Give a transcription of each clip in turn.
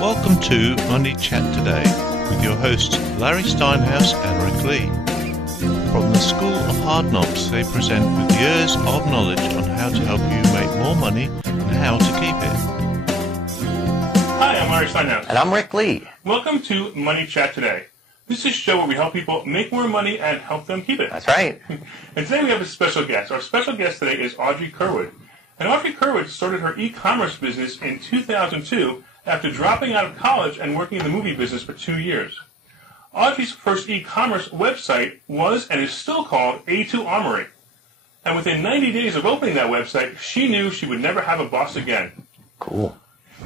Welcome to Money Chat Today with your hosts Larry Steinhouse and Rick Lee. From the School of Hard Knocks, they present with years of knowledge on how to help you make more money and how to keep it. Hi, I'm Larry Steinhouse. And I'm Rick Lee. Welcome to Money Chat Today. This is a show where we help people make more money and help them keep it. That's right. And today we have a special guest. Our special guest today is Audrey Kerwood. And Audrey Kerwood started her e-commerce business in 2002 after dropping out of college and working in the movie business for 2 years. Audrey's first e-commerce website was and is still called A2 Armory. And within 90 days of opening that website, she knew she would never have a boss again. Cool.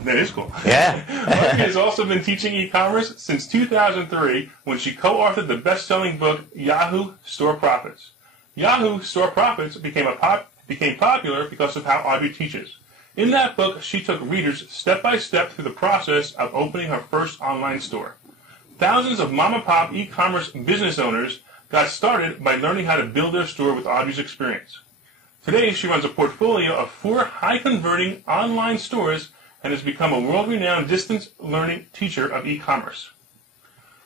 That is cool. Yeah. Audrey has also been teaching e-commerce since 2003 when she co-authored the best-selling book Yahoo Store Profits. Yahoo Store Profits became popular because of how Audrey teaches. In that book, she took readers step-by-step through the process of opening her first online store. Thousands of mom-and-pop e-commerce business owners got started by learning how to build their store with Audrey's experience. Today, she runs a portfolio of 4 high-converting online stores and has become a world-renowned distance learning teacher of e-commerce.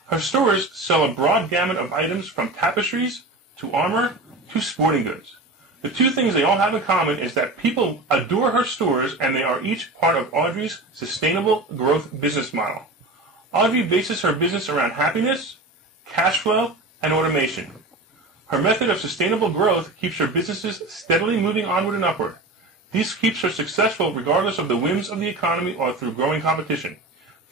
Her stores sell a broad gamut of items from tapestries to armor to sporting goods. The 2 things they all have in common is that people adore her stores and they are each part of Audrey's sustainable growth business model. Audrey bases her business around happiness, cash flow, and automation. Her method of sustainable growth keeps her businesses steadily moving onward and upward. This keeps her successful regardless of the whims of the economy or through growing competition.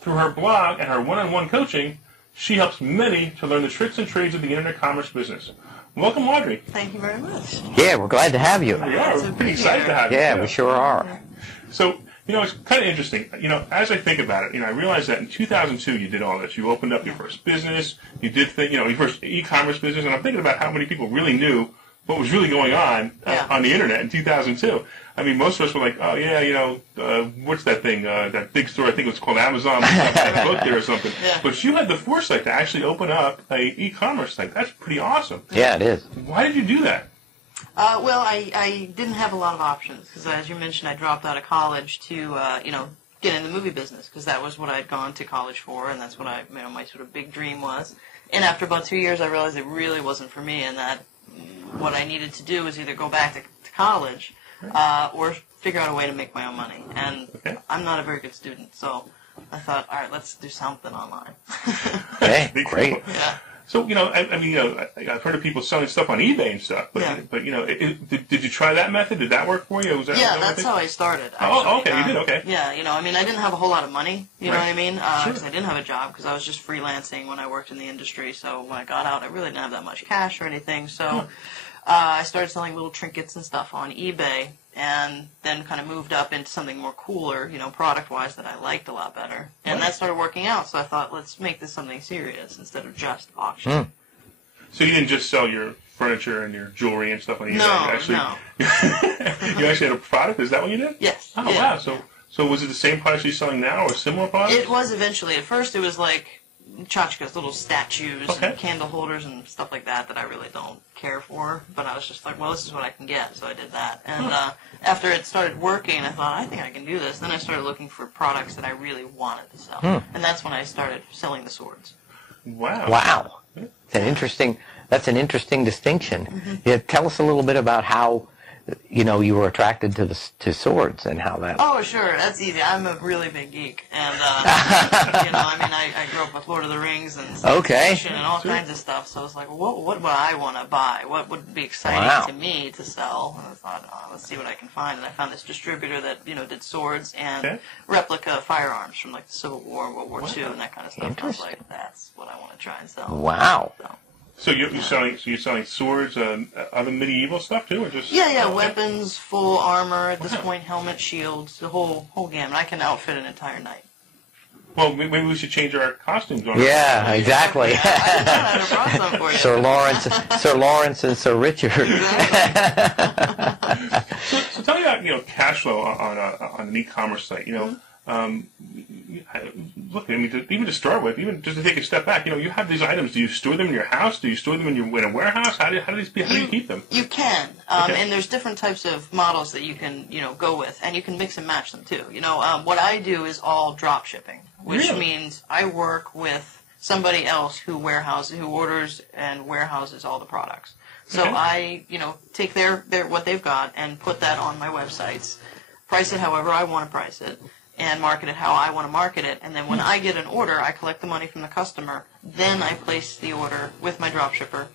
Through her blog and her one-on-one coaching, she helps many to learn the tricks and trades of the internet commerce business. Welcome, Audrey. Thank you very much. Yeah, we're glad to have you. Yeah, we're pretty excited to have you. Yeah, we sure are. So, it's kind of interesting. As I think about it, I realized that in 2002 you did all this. You opened up your first business. You did your first e-commerce business. And I'm thinking about how many people really knew what was really going on the internet in 2002. I mean, most of us were like, oh, yeah, what's that thing? That big store, I think it was called Amazon. Had a book there or something. Yeah. But you had the foresight to actually open up a e-commerce site. That's pretty awesome. Yeah, it is. Why did you do that? Well, I didn't have a lot of options because, as you mentioned, I dropped out of college to, get in the movie business because that was what I'd gone to college for, and that's what my sort of big dream was. And after about 2 years, I realized it really wasn't for me, and that what I needed to do was either go back to college or figure out a way to make my own money. And I'm not a very good student, so I thought, all right, let's do something online. Okay, great. Yeah. So, I've heard of people selling stuff on eBay and stuff, but did you try that method? Did that work for you? That's how I started. Actually. Oh, okay, you did, okay. Yeah, I didn't have a whole lot of money, you know what I mean? Sure. Because I didn't have a job, because I was just freelancing when I worked in the industry, so when I got out, I really didn't have that much cash or anything, so I started selling little trinkets and stuff on eBay, and then kind of moved up into something more cooler, product-wise that I liked a lot better. And that started working out, so I thought, let's make this something serious instead of just auction. So you didn't just sell your furniture and your jewelry and stuff on eBay? No. You actually had a product? Is that what you did? Yes. Oh, wow. So was it the same products you're selling now or similar products? It was eventually. At first, it was like tchotchkes, little statues and candle holders and stuff like that I really don't care for. But I was just like, well, this is what I can get, so I did that. And after it started working, I thought, I think I can do this. Then I started looking for products that I really wanted to sell. And that's when I started selling the swords. Wow. Wow. That's an interesting distinction. Yeah, tell us a little bit about how you were attracted to swords and how that. Oh, sure, that's easy. I'm a really big geek, and I grew up with Lord of the Rings and and all kinds of stuff. So I was like, what would I want to buy? What would be exciting to me to sell? And I thought, let's see what I can find. And I found this distributor that did swords and replica firearms from like the Civil War, World War II, and that kind of stuff. And I was like, that's what I want to try and sell. Wow. So you're selling swords and other medieval stuff too, or just weapons, full armor, at this point helmet, shields, the whole gamut. I can outfit an entire knight. Well, maybe we should change our costumes on. Yeah, exactly. I brought some for you. Sir Lawrence and Sir Richard. So tell me about cash flow on an e-commerce site. look, I mean, even to start with, even just to take a step back, you have these items. Do you store them in your house? Do you store them in a warehouse? How do you keep them? You can, Okay. and there's different types of models that you can, go with, and you can mix and match them too. What I do is all drop shipping, which Really? means I work with somebody else who orders and warehouses all the products. So Okay. I, take their what they've got and put that on my websites, price it however I want to price it, and market it how I want to market it. And then when I get an order, I collect the money from the customer. Then I place the order with my drop shipper,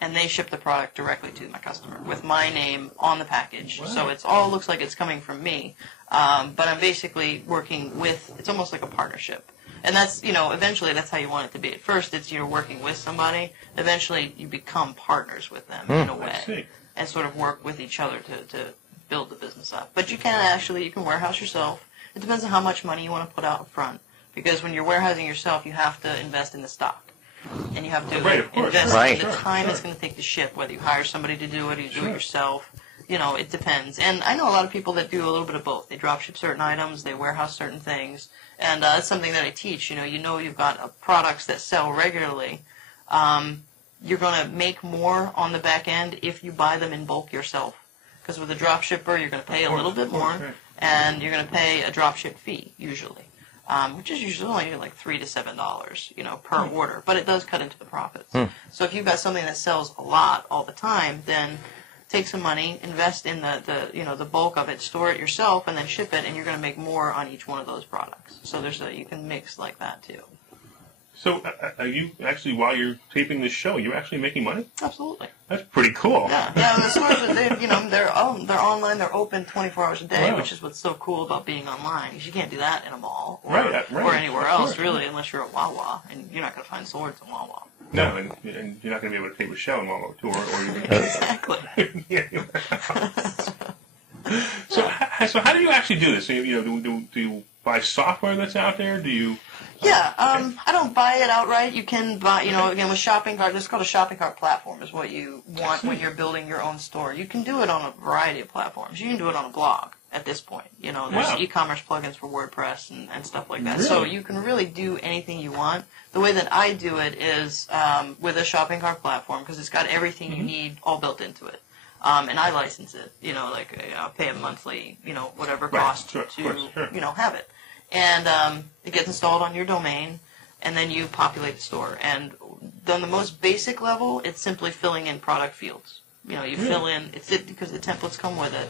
and they ship the product directly to my customer with my name on the package. Wow. So it all looks like it's coming from me. But I'm basically working with, it's almost like a partnership. And that's, eventually that's how you want it to be. At first, it's you're working with somebody. Eventually, you become partners with them in a way. I see. And sort of work with each other to build the business up. But you can warehouse yourself. It depends on how much money you want to put out front. Because when you're warehousing yourself, you have to invest in the stock. And you have to Right, of course. invest Right. in the time it's going to take to ship, whether you hire somebody to do it or you do it yourself. It depends. And I know a lot of people that do a little bit of both. They drop ship certain items, they warehouse certain things. And that's something that I teach. You've got products that sell regularly. You're going to make more on the back end if you buy them in bulk yourself. Because with a drop shipper, you're going to pay a little bit more, right. and you're going to pay a drop ship fee, usually. Which is usually only like $3 to $7, per order. But it does cut into the profits. So if you've got something that sells a lot all the time, then take some money, invest in the bulk of it, store it yourself, and then ship it, and you're going to make more on each one of those products. So you can mix like that too. So, are you actually, while you're taping this show, you're actually making money? Absolutely. That's pretty cool. Yeah. The stores, they're online. They're open 24 hours a day, Wow. which is what's so cool about being online. Because you can't do that in a mall or, Right, or anywhere of else, course. really, unless you're at Wawa, and you're not going to find swords in Wawa. No, and you're not going to be able to tape a show in Walmart too, or you Exactly. So how do you actually do this? So, do you buy software that's out there? Do you? Yeah, I don't buy it outright. You can buy, again, with shopping cart, it's called a shopping cart platform is what you want when you're building your own store. You can do it on a variety of platforms. You can do it on a blog at this point. There's Wow. e-commerce plugins for WordPress and stuff like that. Really? So you can really do anything you want. The way that I do it is with a shopping cart platform because it's got everything you need all built into it. And I license it, I'll pay a monthly, whatever Right, cost sure, of to, course, sure. have it. And it gets installed on your domain, and then you populate the store. And on the most basic level, it's simply filling in product fields. You fill in, because the templates come with it.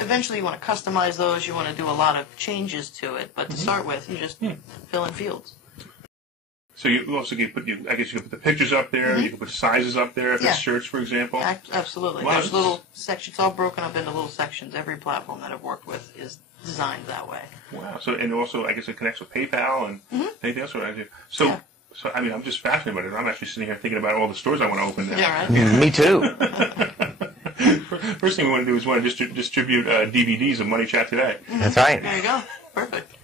Eventually you want to customize those, you want to do a lot of changes to it, but to start with, you just fill in fields. So you also can I guess you can put the pictures up there. You can put sizes up there if Yeah. it's shirts, for example. Absolutely. Wow, There's this little sections, it's all broken up into little sections. Every platform that I've worked with is designed that way. Wow. So and also I guess it connects with PayPal and anything else. What I do. So Yeah. so I mean I'm just fascinated by it. I'm actually sitting here thinking about all the stores I want to open now. Yeah, right? Me too. First thing we want to do is distribute DVDs of Money Chat Today. That's right. There you go. Perfect.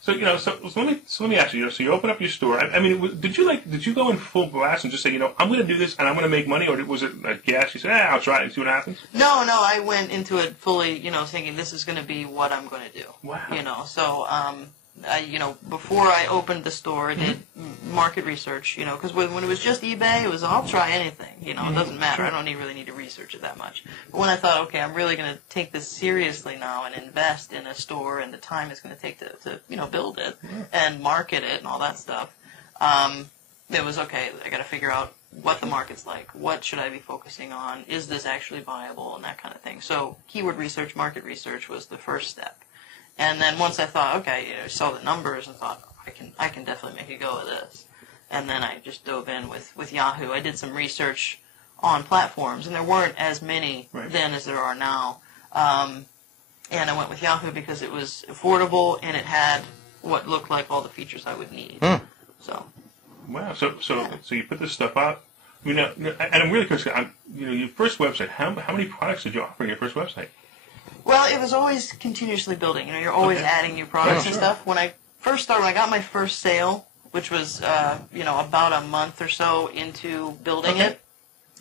So let me ask you. So you open up your store. I mean, did you go in full blast and just say, I'm going to do this and I'm going to make money, or was it like gas? You said, I'll try it and see what happens. No, I went into it fully, thinking this is going to be what I'm going to do. Wow. So, before I opened the store, I did market research, because when it was just eBay, it was, I'll try anything, it doesn't matter. I don't really need to research it that much. But when I thought, okay, I'm really going to take this seriously now and invest in a store and the time it's going to take to build it and market it and all that stuff, it was, okay, I got to figure out what the market's like, what should I be focusing on, is this actually viable, and that kind of thing. So keyword research, market research was the first step. And then once I thought, okay, saw the numbers and thought, I can definitely make a go of this. And then I just dove in with Yahoo. I did some research on platforms, and there weren't as many then as there are now. And I went with Yahoo because it was affordable and it had what looked like all the features I would need. So. Wow. So you put this stuff up. And I'm really curious. Your first website. How many products did you offer on your first website? Well, it was always continuously building. You're always adding new products and stuff. When I first started, when I got my first sale, which was, about a month or so into building it,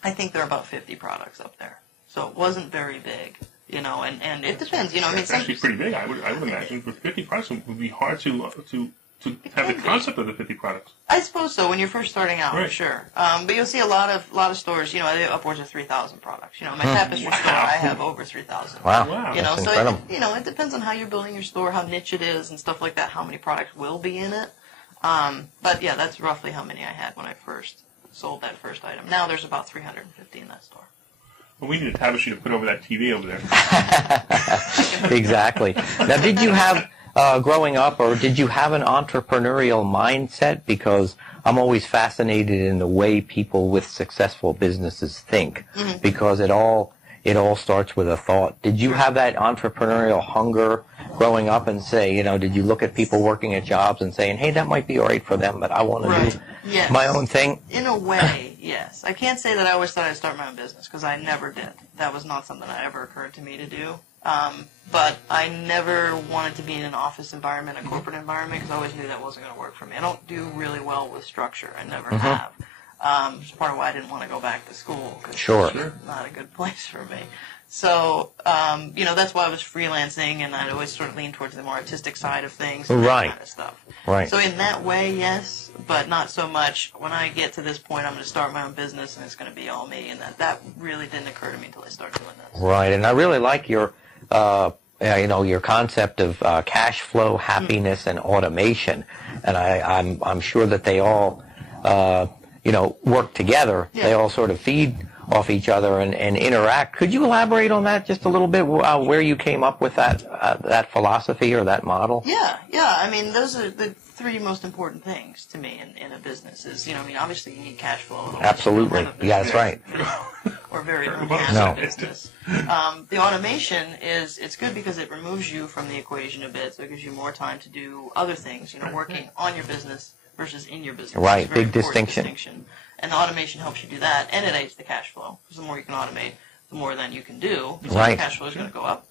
I think there are about 50 products up there. So it wasn't very big. You know, and it depends. You know, I mean, It's actually pretty big. I would imagine with 50 products, it would be hard to have the concept of the 50 products. I suppose so when you're first starting out, right. for sure. But you'll see a lot of stores. You know, they have upwards of 3,000 products. You know, my tapestry store, I have over 3,000. Wow. You know, That's so incredible. it depends on how you're building your store, how niche it is, and stuff like that. How many products will be in it. But yeah, that's roughly how many I had when I first sold that first item. Now there's about 350 in that store. Well, we need a tapestry to put over that TV over there. Exactly. Now, did you have, growing up, or did you have an entrepreneurial mindset? Because I'm always fascinated in the way people with successful businesses think, because it all starts with a thought. Did you have that entrepreneurial hunger growing up and say, you know, did you look at people working at jobs and saying, hey, that might be all right for them, but I want to do Yes. my own thing? In a way, yes. I can't say that I always thought I'd start my own business, because I never did. That was not something that ever occurred to me to do. But I never wanted to be in an office environment, a corporate environment, because I always knew that wasn't going to work for me. I don't do really well with structure. I never have. It's part of why I didn't want to go back to school, because it's not a good place for me. So, you know, that's why I was freelancing, and I'd always sort of lean towards the more artistic side of things, and that kind of stuff. Right. So in that way, yes, but not so much. When I get to this point, I'm going to start my own business, and it's going to be all me, and that really didn't occur to me until I started doing this. Right, and I really like your, you know, your concept of cash flow, happiness, and automation, and I'm sure that they all, you know, work together. Yeah. They all sort of feed off each other and interact. Could you elaborate on that just a little bit, where you came up with that philosophy or that model? Yeah. I mean, those are the three most important things to me in a business. Is, you know, I mean, obviously you need cash flow. Absolutely. Yeah, that's right. Or very unhappy business. The automation it's good because it removes you from the equation a bit, so it gives you more time to do other things. You know, working on your business versus in your business. Right. It's a very Big important distinction. And the automation helps you do that, and it aids the cash flow. Because the more you can automate, the more then you can do. So Right. the cash flow is going to go up.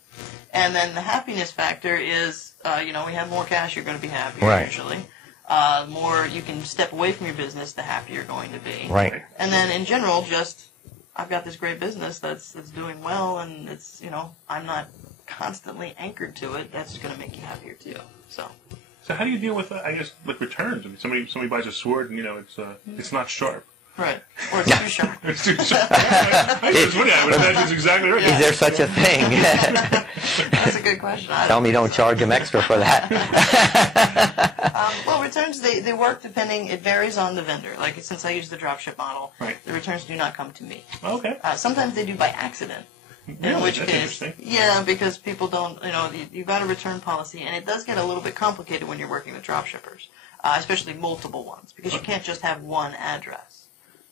And then the happiness factor is, you know, we have more cash, you're going to be happier Right. usually. The more you can step away from your business, the happier you're going to be. Right. And then in general, just I've got this great business that's doing well, and it's, you know, I'm not constantly anchored to it. That's going to make you happier too. So how do you deal with, I guess, like returns? I mean, somebody buys a sword and, you know, it's not sharp. right, or it's too sharp. It's too sharp. I would imagine it's exactly right. Is there such a thing? That's a good question. Tell me, don't charge them extra for that. Well, returns, they work depending, it varies on the vendor. Like, since I use the dropship model, Right. the returns do not come to me. Okay. Sometimes they do by accident. In Really? which That's case, interesting. yeah, because people don't, you know, you've got a return policy, and it does get a little bit complicated when you're working with dropshippers, especially multiple ones, because you can't just have one address.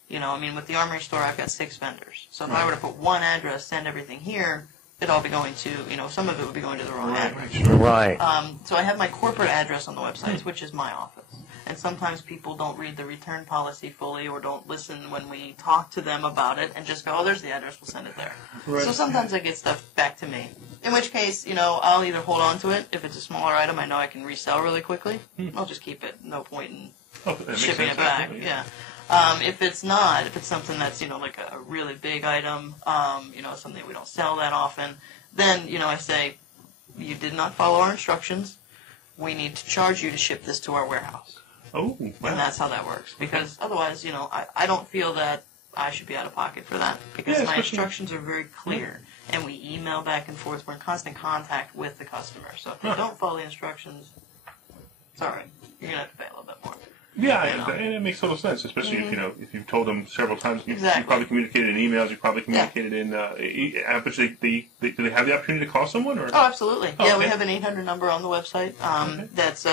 You know, I mean, with the Armory store, I've got 6 vendors. So if I were to put one address, send everything here, it'd all be going to, you know, some of it would be going to the wrong address. Right, sure. Right. So I have my corporate address on the website, which is my office. And sometimes people don't read the return policy fully or don't listen when we talk to them about it and just go, oh, there's the address, we'll send it there. Right. So sometimes I get stuff back to me. In which case, you know, I'll either hold on to it. If it's a smaller item I know I can resell really quickly, I'll just keep it. No point in That makes shipping sense, it back. absolutely. Yeah. If it's not, if it's something that's, you know, like a really big item, you know, something we don't sell that often, then, you know, I say, you did not follow our instructions. We need to charge you to ship this to our warehouse. Oh, wow. And that's how that works. Because otherwise, you know, I don't feel that I should be out of pocket for that. Because Yeah, my especially- instructions are very clear. And we email back and forth. We're in constant contact with the customer. So if you don't follow the instructions, sorry, you're going to have to pay a little bit more. Yeah, You know. and it makes total sense, especially if, you know, if you've told them several times. You Exactly. probably communicated in emails. You probably communicated in. But do they have the opportunity to call someone? Or? Oh, absolutely. Oh, Yeah, we okay. have an 800 number on the website. That's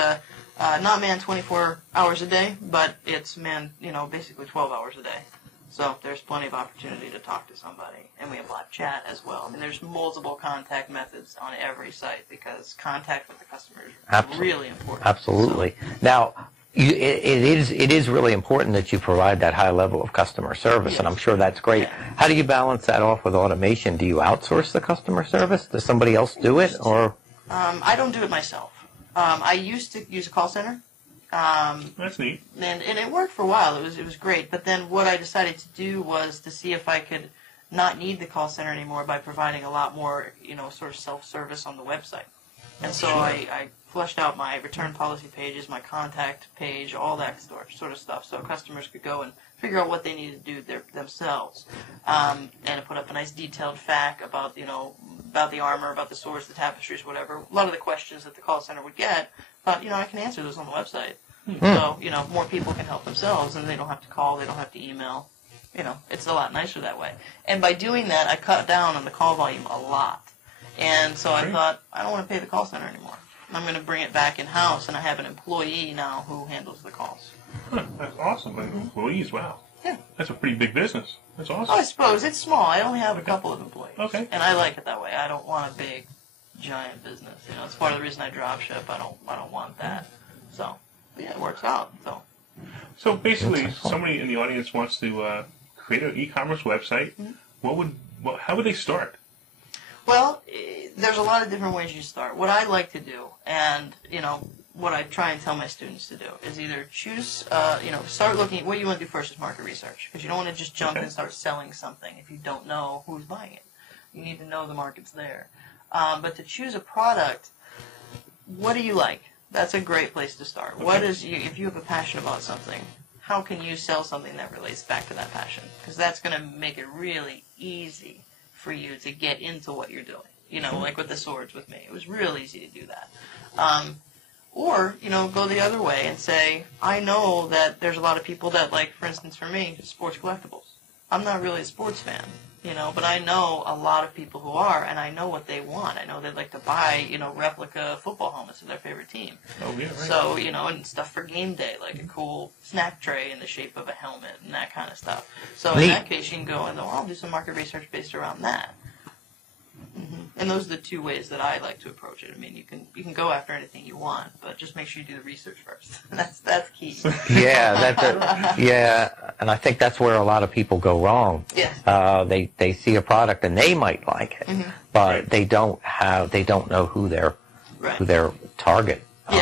not manned 24 hours a day, but it's manned, you know, basically 12 hours a day. So there's plenty of opportunity to talk to somebody. And we have live chat as well. I mean, there's multiple contact methods on every site because contact with the customer is really important. Absolutely. Now, it is really important that you provide that high level of customer service, and I'm sure that's great. Yeah. How do you balance that off with automation? Do you outsource the customer service? Does somebody else do it, or? I don't do it myself. I used to use a call center. That's neat. And it worked for a while. It was great. But then what I decided to do was to see if I could not need the call center anymore by providing a lot more, sort of self-service on the website. And so I fleshed out my return policy pages, my contact page, all that sort of stuff, so customers could go and figure out what they need to do themselves. And I put up a nice detailed FAQ about, about the armor, about the swords, the tapestries, whatever. A lot of the questions that the call center would get, but, I can answer those on the website. So, more people can help themselves, and they don't have to call, they don't have to email. It's a lot nicer that way. And by doing that, I cut down on the call volume a lot. And so I thought, I don't want to pay the call center anymore. I'm going to bring it back in-house, and I have an employee now who handles the calls. That's awesome. Employees, wow. Yeah. That's a pretty big business. That's awesome. I suppose. It's small. I only have a couple of employees. Okay. And I like it that way. I don't want a big, giant business. It's part of the reason I drop ship. I don't want that. So, yeah, it works out. So basically, somebody in the audience wants to create an e-commerce website. How would they start? Well, there's a lot of different ways you start. What I like to do, and, what I try and tell my students to do, is either choose, start looking, what you want to do first is market research, because you don't want to just jump and start selling something if you don't know who's buying it. You need to know the market's there. But to choose a product, what do you like? That's a great place to start. If you have a passion about something, how can you sell something that relates back to that passion? Because that's going to make it really easy for you to get into what you're doing. Like with the swords with me. It was real easy to do that. Or, go the other way and say, I know that there's a lot of people that like, for instance, for me, sports collectibles. I'm not really a sports fan, but I know a lot of people who are, and I know what they want. I know they'd like to buy, replica football helmets of their favorite team. Oh, yeah, right. So, and stuff for game day, like a cool snack tray in the shape of a helmet and that kind of stuff. So in that case, you can go and I'll do some market research based around that. And those are the two ways that I like to approach it. I mean, you can go after anything you want, but just make sure you do the research first. That's key. Yeah, and I think that's where a lot of people go wrong. Yes. They see a product and they might like it, but they don't know who their target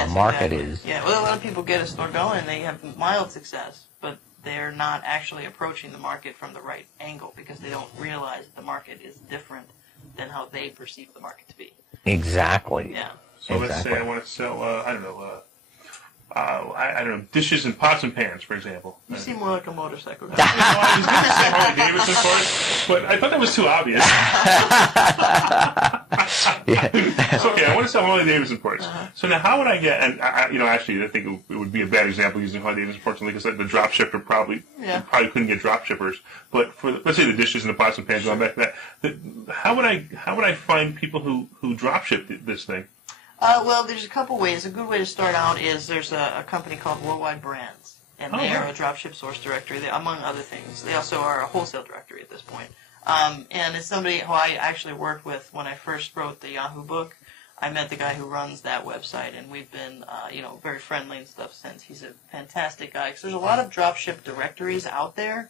market is. Yeah. Well, a lot of people get a store going, they have mild success, but they're not actually approaching the market from the right angle because they don't realize the market is different than how they perceive the market to be. Exactly. Yeah. So let's say I want to sell, I don't know, dishes and pots and pans, for example. You seem more like a motorcycle guy. I was going to say Harley Davidson first, but I thought that was too obvious. So, okay, I want to sell Harley Davidson parts. So now how would I get, and actually I think it would be a bad example using Harley Davidson parts because the drop shipper probably couldn't get drop shippers. But for, let's say the dishes and the pots and pans, going back to that, how would I find people who drop ship this thing? Well, there's a couple ways. A good way to start out is there's a company called Worldwide Brands, and they are a dropship source directory, among other things. They also are a wholesale directory at this point. And it's somebody who I actually worked with when I first wrote the Yahoo book. I met the guy who runs that website, and we've been, very friendly and stuff since. He's a fantastic guy. Because there's a lot of dropship directories out there,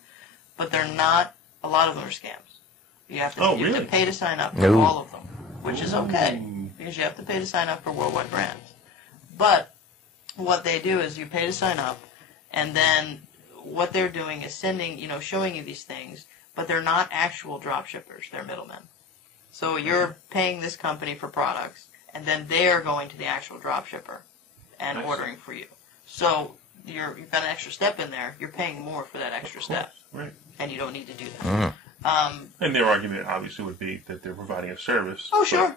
but they're not. A lot of them are scams. You have to pay to sign up for all of them, which is okay. Because you have to pay to sign up for Worldwide Brands. But what they do is you pay to sign up, and then what they're doing is sending, showing you these things, but they're not actual drop shippers. They're middlemen. So you're paying this company for products, and then they're going to the actual drop shipper and ordering for you. So you've got an extra step in there. You're paying more for that extra step. Right. And you don't need to do that. And their argument obviously would be that they're providing a service. Oh, sure.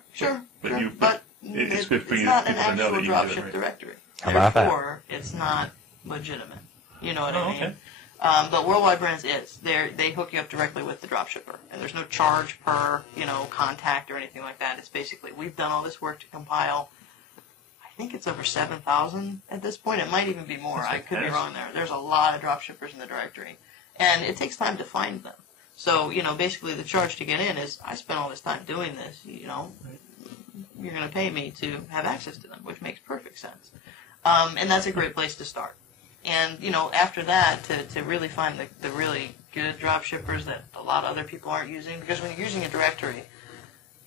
But it's good for you not to an know actual that you dropship do it, right? directory. How about that? Therefore, it's not legitimate. You know what I mean? Okay. But Worldwide Brands is. They hook you up directly with the dropshipper. And there's no charge per, contact or anything like that. It's basically, we've done all this work to compile, I think it's over 7,000 at this point. It might even be more. I could be wrong there. There's a lot of dropshippers in the directory. And it takes time to find them. So, basically the charge to get in is, I spent all this time doing this, you're going to pay me to have access to them, which makes perfect sense. And that's a great place to start. And, after that, to really find the really good drop shippers that a lot of other people aren't using, because when you're using a directory,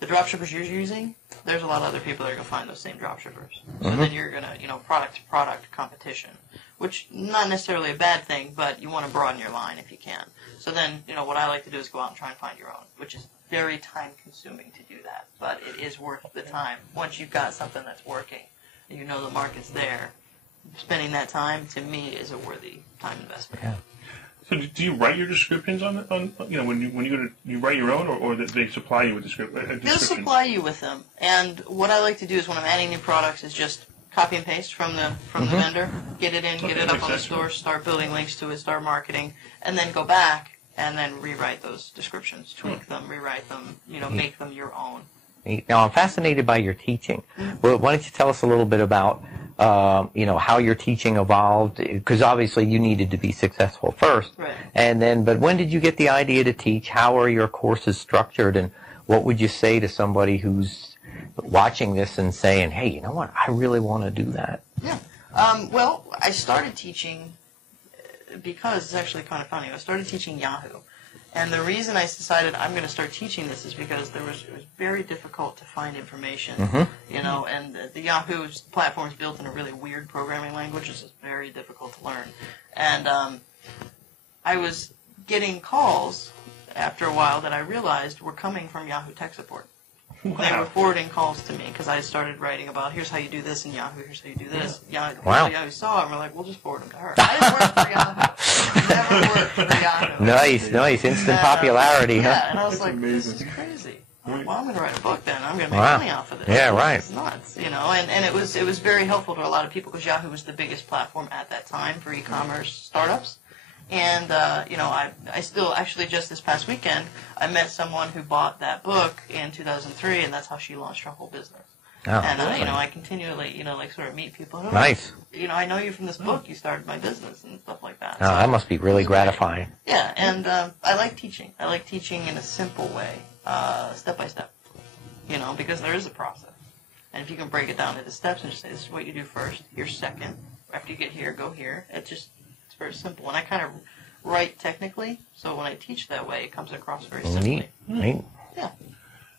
the dropshippers you're using, there's a lot of other people that are going to find those same dropshippers. So then you're going to, product-to-product competition, which not necessarily a bad thing, but you want to broaden your line if you can. So then, what I like to do is go out and try and find your own, which is very time-consuming to do that, but it is worth the time. Once you've got something that's working, and you know the market's there, spending that time, to me, is a worthy time investment. Yeah. So do you write your descriptions when you write your own, or that they supply you with descriptions? They'll supply you with them, and what I like to do is when I'm adding new products is just copy and paste from the vendor, get it in, get it up on the store, start building links to it, start marketing, and then go back and then rewrite those descriptions, tweak them, rewrite them, make them your own. Now, I'm fascinated by your teaching. Well, why don't you tell us a little bit about, how your teaching evolved? Because obviously you needed to be successful first. Right. And then, but when did you get the idea to teach? How are your courses structured? And what would you say to somebody who's watching this and saying, hey, you know what, I really want to do that? Yeah. Well, I started teaching because it's actually kind of funny. I started teaching Yahoo. And the reason I decided I'm going to start teaching this is because it was very difficult to find information, and the Yahoo platform is built in a really weird programming language. It's just very difficult to learn. And I was getting calls after a while that I realized were coming from Yahoo Tech Support. Wow. They were forwarding calls to me because I started writing about, here's how you do this in Yahoo, here's how you do this. Wow. Yahoo saw it, and we're like, we'll just forward them to her. I didn't work for Yahoo. I never worked for Yahoo. Nice. Instant popularity, huh? Yeah, and I was That's like, amazing. this is crazy. Well, I'm going to write a book then. I'm going to make Wow. money off of this. Yeah, right. It's nuts, and it was very helpful to a lot of people because Yahoo was the biggest platform at that time for e-commerce startups. And, I still, actually just this past weekend, I met someone who bought that book in 2003, and that's how she launched her whole business. Oh, And, really? I continually, sort of meet people. And, Nice. I know you from this book. You started my business and stuff like that. Oh, that must be really gratifying. Yeah, and I like teaching. I like teaching in a simple way, step by step, because there is a process. And if you can break it down into steps and just say, this is what you do first, here's second, after you get here, go here, it's very simple. And I kind of write technically, so when I teach that way, it comes across very simply. Neat. Yeah.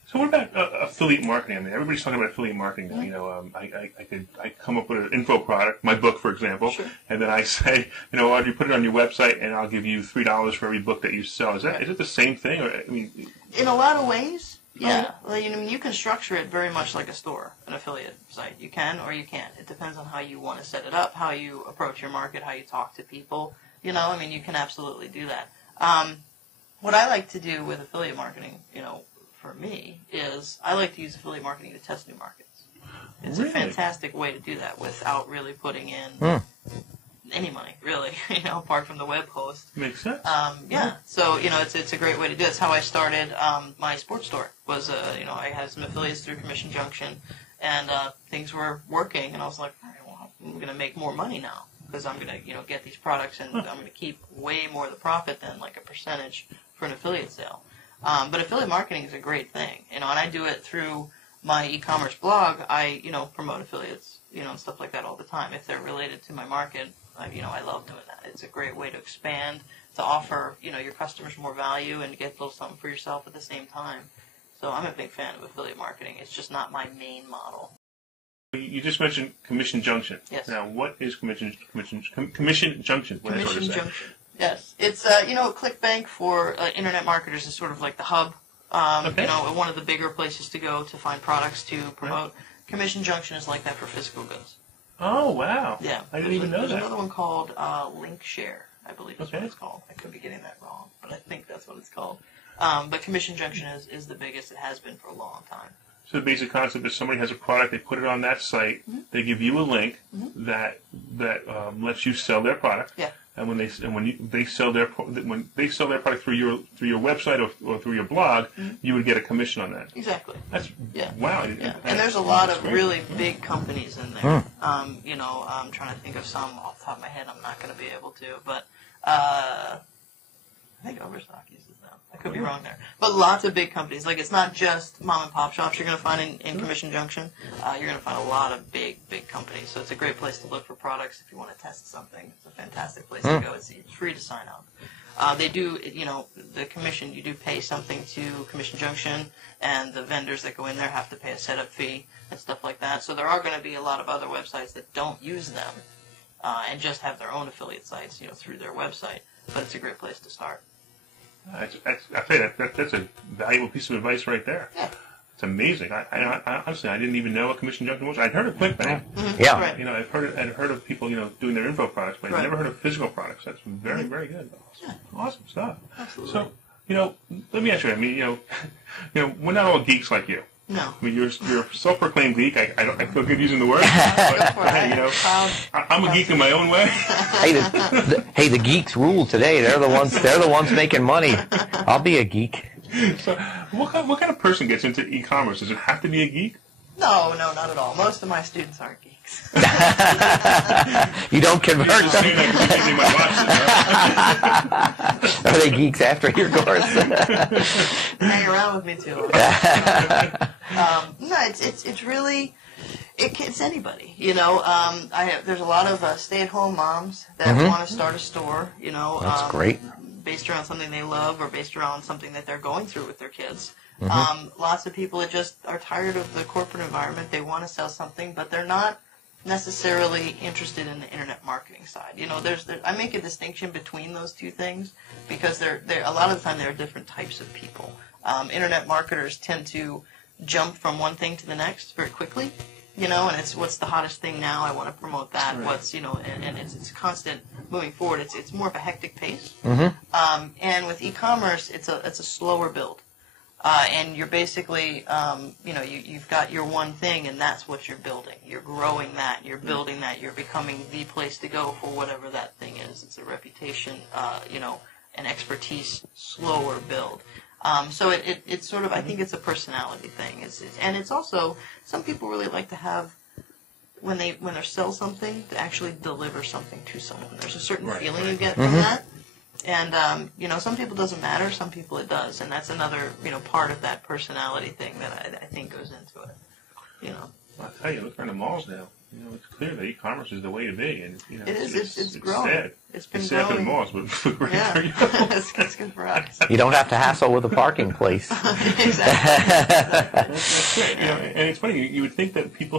So what about affiliate marketing? I mean, everybody's talking about affiliate marketing now. I come up with an info product, my book, for example, Sure. and then I say, Audrey, put it on your website, and I'll give you $3 for every book that you sell. Is it the same thing? Or, In a lot of ways, yeah. Well, you can structure it very much like a store, an affiliate site. You can or you can't. It depends on how you want to set it up, how you approach your market, how you talk to people. You can absolutely do that. What I like to do with affiliate marketing, for me, is I like to use affiliate marketing to test new markets. It's a fantastic way to do that without really putting in any money, really, apart from the web host. Makes sense. Yeah, so, it's a great way to do it. It's how I started my sports store. Was, I had some affiliates through Commission Junction, and things were working, and I was like, all right, well, I'm going to make more money now, because I'm going to, get these products, and I'm going to keep way more of the profit than, like, a percentage for an affiliate sale. But affiliate marketing is a great thing, and I do it through my e-commerce blog. I, promote affiliates, and stuff like that all the time. If they're related to my market, I love doing that. It's a great way to expand, to offer, your customers more value and get a little something for yourself at the same time. So I'm a big fan of affiliate marketing. It's just not my main model. You just mentioned Commission Junction. Yes. Now, what is Commission Junction? What Commission Junction. Yes. It's, ClickBank for internet marketers is sort of like the hub, Okay. one of the bigger places to go to find products to promote. Right. Commission Junction is like that for physical goods. Oh, wow. Yeah. I didn't even know that. There's another one called LinkShare, I believe is what Okay. it's called. I could be getting that wrong, but I think that's what it's called. But Commission Junction is the biggest. It has been for a long time. So the basic concept is somebody has a product, they put it on that site, they give you a link that lets you sell their product. Yeah. And when they sell their product through your website or through your blog, you would get a commission on that. Exactly. That's Yeah. wow. Yeah. And there's a lot of really big companies in there. I'm trying to think of some off the top of my head. I'm not going to be able to, but I think Overstock uses them. I could be wrong there. But lots of big companies. Like, it's not just mom and pop shops you're going to find in Commission Junction. You're going to find a lot of big companies. So it's a great place to look for products if you want to test something. It's a fantastic place to go. It's free to sign up. They do, the commission, you do pay something to Commission Junction, and the vendors that go in there have to pay a setup fee and stuff like that. So there are going to be a lot of other websites that don't use them and just have their own affiliate sites, through their website. But it's a great place to start. I tell you, that's a valuable piece of advice right there. Yeah. It's amazing. I honestly, I didn't even know what Commission Junction was. I'd heard of ClickBank. Yeah. Right. I'd heard of people, doing their info products, but I'd never heard of physical products. That's very, very good. Awesome stuff. Absolutely. So, let me ask you. I mean, we're not all geeks like you. No. I mean, you're a self-proclaimed geek. I feel good using the word. I'm a geek in my own way. Hey, the geeks rule today. They're the ones making money. I'll be a geek. So, what kind of person gets into e-commerce? Does it have to be a geek? No, not at all. Most of my students aren't geeks. You don't convert them. Are they geeks after your course? Hang around with me too long. No, it's really it's anybody. There's a lot of stay-at-home moms that want to start a store. That's great. Based around something they love or based around something that they're going through with their kids. Lots of people that just are tired of the corporate environment. They want to sell something, but they're not necessarily interested in the internet marketing side. I make a distinction between those two things because they're a lot of the time there are different types of people. Internet marketers tend to jump from one thing to the next very quickly. And it's what's the hottest thing now. I want to promote that. Right. What's and it's constant moving forward. It's more of a hectic pace. And with e-commerce, it's a slower build. And you're basically, you've got your one thing, and that's what you're building. You're growing that. You're building that. You're becoming the place to go for whatever that thing is. It's a reputation, an expertise, slower build. So it's sort of, I think it's a personality thing. And it's also, some people really like to have, when they sell something, to actually deliver something to someone. There's a certain feeling you get from that. And, some people it doesn't matter, some people it does. And that's another, part of that personality thing that I think goes into it. Well, I'll tell you, look around the malls now. It's clear that e-commerce is the way to be. And, it is. It's growing. Sad. It's been sad growing. for the malls, but great for you. It's good for us. You don't have to hassle with a parking place. Exactly. And it's funny. You would think that you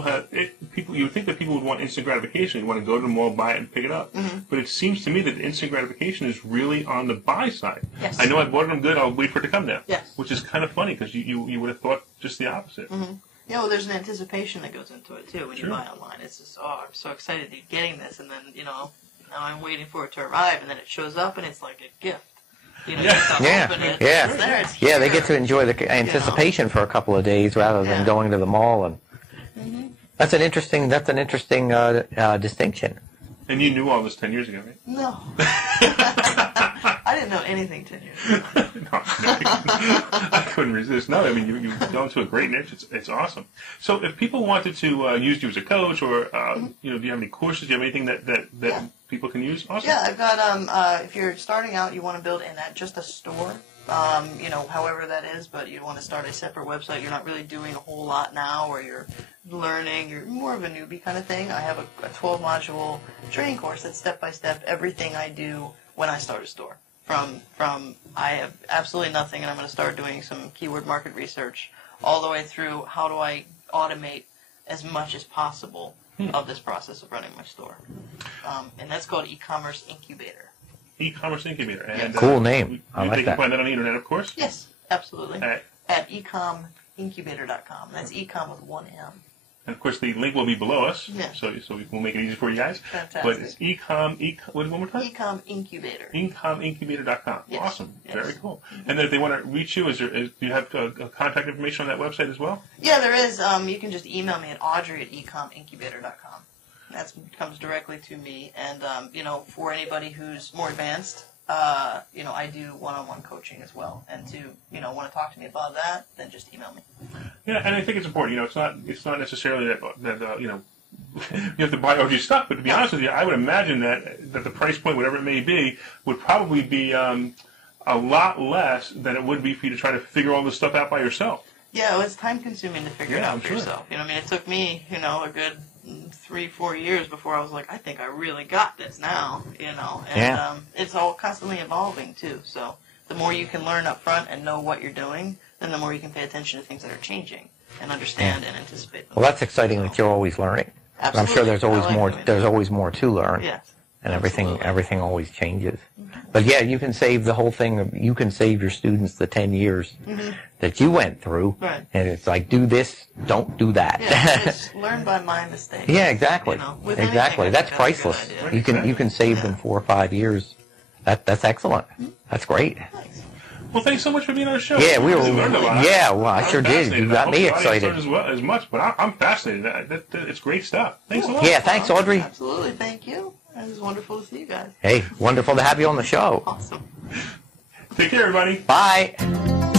would think that people would want instant gratification. You want to go to the mall, buy it, and pick it up. But it seems to me that the instant gratification is really on the buy side. Yes. I know I bought it. I'm good. I'll wait for it to come now. Yes. Which is kind of funny because you would have thought just the opposite. There's an anticipation that goes into it, too, when you buy online. It's just, I'm so excited to be getting this, and then, now I'm waiting for it to arrive, and then it shows up, and it's like a gift. You open it, it's there, it's here. Yeah, they get to enjoy the anticipation for a couple of days rather than going to the mall. And that's an interesting distinction. And you knew all this 10 years ago, right? No. I didn't know anything 10 years ago. I couldn't resist. No, I mean, you've gone to a great niche. It's awesome. So if people wanted to use you as a coach or, do you have any courses? Do you have anything that people can use? Awesome. Yeah, I've got, if you're starting out, you want to build just a store, however that is, but you want to start a separate website. You're not really doing a whole lot now, or you're learning. You're more of a newbie kind of thing. I have a 12-module training course that's step-by-step everything I do when I start a store. From I have absolutely nothing, and I'm going to start doing some keyword market research, all the way through how do I automate as much as possible of this process of running my store. And that's called E-Commerce Incubator. E-Commerce Incubator. And, cool name. I like that. You can find that on the internet, of course? Yes, absolutely. At ecomincubator.com. That's ecom with one M. And, of course, the link will be below us, so we'll make it easy for you guys. Fantastic. But it's one more time? Ecom Incubator. Ecomincubator.com. Yes. Awesome. Yes. Very cool. And then if they want to reach you, do you have contact information on that website as well? Yeah, there is. You can just email me at Audrey@ecomincubator.com. That comes directly to me. And, for anybody who's more advanced, I do one-on-one coaching as well. And to, want to talk to me about that, then just email me. Yeah, and I think it's important. It's not necessarily that you have to buy Audrey's stuff, but to be honest with you, I would imagine that the price point, whatever it may be, would probably be a lot less than it would be for you to try to figure all this stuff out by yourself. Yeah, it was time consuming to figure it out for sure. yourself. You know, I mean, it took me, you know, a good 3-4 years before I was like, I think I really got this now, you know. And it's all constantly evolving, too. So the more you can learn up front and know what you're doing, then the more you can pay attention to things that are changing and understand and anticipate them. Well, that's exciting that you're always learning. Absolutely. I'm sure there's always I like more. doing that. There's always more to learn. Yes. And Absolutely. everything always changes. But yeah, you can save the whole thing. You can save your students the 10 years that you went through. Right. And it's like, do this, don't do that. Yeah, it's learn by my mistakes. Yeah, exactly. You know, with Exactly. anything, I That's think a good priceless. idea. You can save them 4 or 5 years. That's excellent. That's great. Thanks. Well, thanks so much for being on the show. Yeah, we were. I learned a lot. Yeah, well, I I'm sure did. fascinated. You got I me hope the audience excited. learned as much, but I'm fascinated. It's great stuff. Thanks a lot. Yeah, thanks, Audrey. Absolutely. Thank you. It was wonderful to see you guys. Hey, wonderful to have you on the show. Awesome. Take care, everybody. Bye.